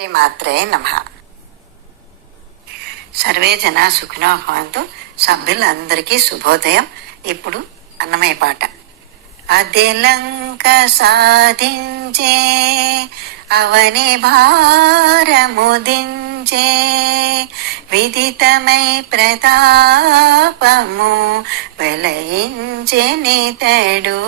శ్రీమాత్రే నమః. సర్వే జనా సుఖినో భవంతు. సభ్యులందరికీ శుభోదయం. ఇప్పుడు అన్నమయ్య పాట. అదే లంక సాధించే అవని భారముదించే విదితమై ప్రతాపము వెలయించే నితడు.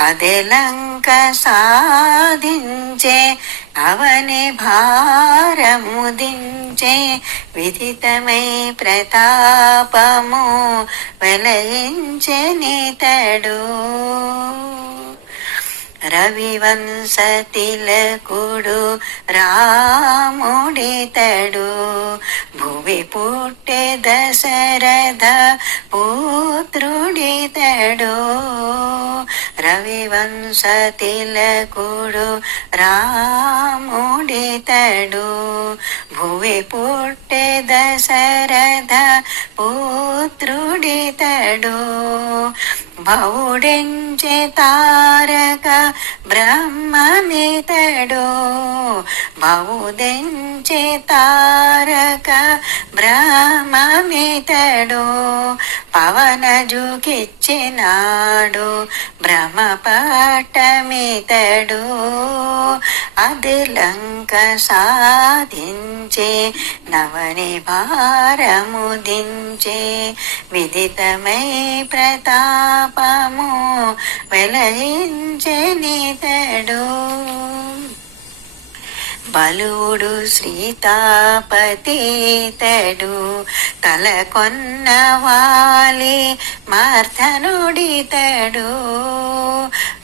అదే లంక సాధించే అవని భారముదించే విదితమై ప్రతాపము వెలయించే నితడు. రవివంశ తిలకుడు రాముడితడు. భువి పుట్టె దశరథ పుత్రుడితడు. రవివంశ తిలకుడు రాముడితడు. భువి పుట్టె దశరథ పుత్రుడితడు. భౌడెంచె తారక బ్రహ్మమితడు. భౌదెంచె తారక బ్రహ్మమితడు. పవనజుకిచ్చినాడు బ్రహ్మపట్టమితడు. అది లంక సాధించే నవని భారముదించే విదితమై ప్రతాపము వెలయించే నితడు. బలుడు శ్రీతాపతితడు. తలకొన్నవాలి మర్ధనుడితడు.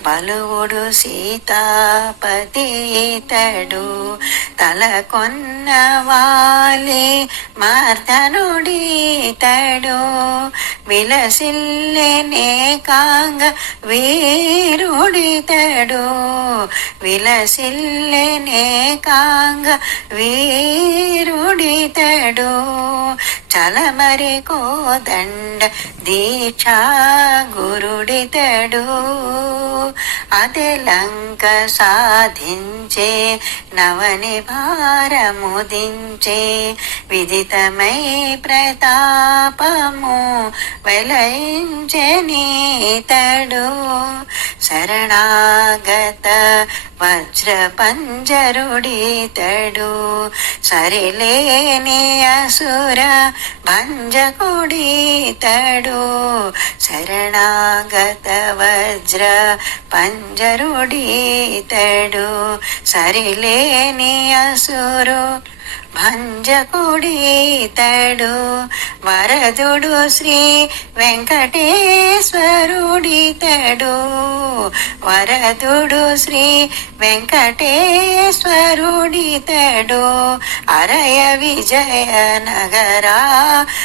బలుడు సీతాపతితడు. తలకొన్నవాలి మర్ధనుడితడు. విలసిల్లెనే కాంగ వీరుడితడు. విలసిల్లెనే కాంగ వీరుడితడు. చలమరి కోదండ దీక్షా గురుడితడు. అదే లంక సాధించే నవని భారముదించే విదితమై ప్రతాపము వెలయించే నితడు. శరణాగత వజ్ర పంజరుడితడు. సరిలేని అసుర భంజకుడితడు. శరణాగత వజ్ర పంజరుడితడు. సరిలేని అసురు భంజకుడితడు. వరదుడు శ్రీ వెంకటేశ్వరుడితడు. వరదుడు శ్రీ వెంకటేశ్వరుడితడు. అరయ విజయ నగరాధీశుడితడు.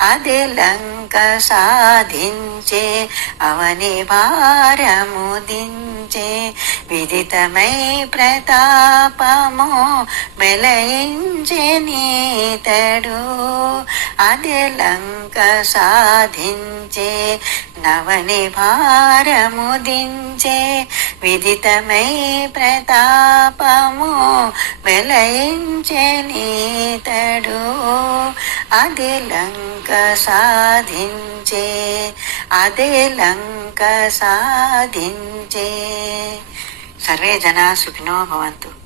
అది లంక సాధించే అవని భారముదించే విదితమై ప్రతాపము వెలయించే నితడు. అది లంక సాధించే నవని భారముదించే విదితమై ప్రతాపము వెలయించే నితడు. అది లంక సాధించే అదే లంక సాధించే. సర్వే జనా సుఖినో భవంతు.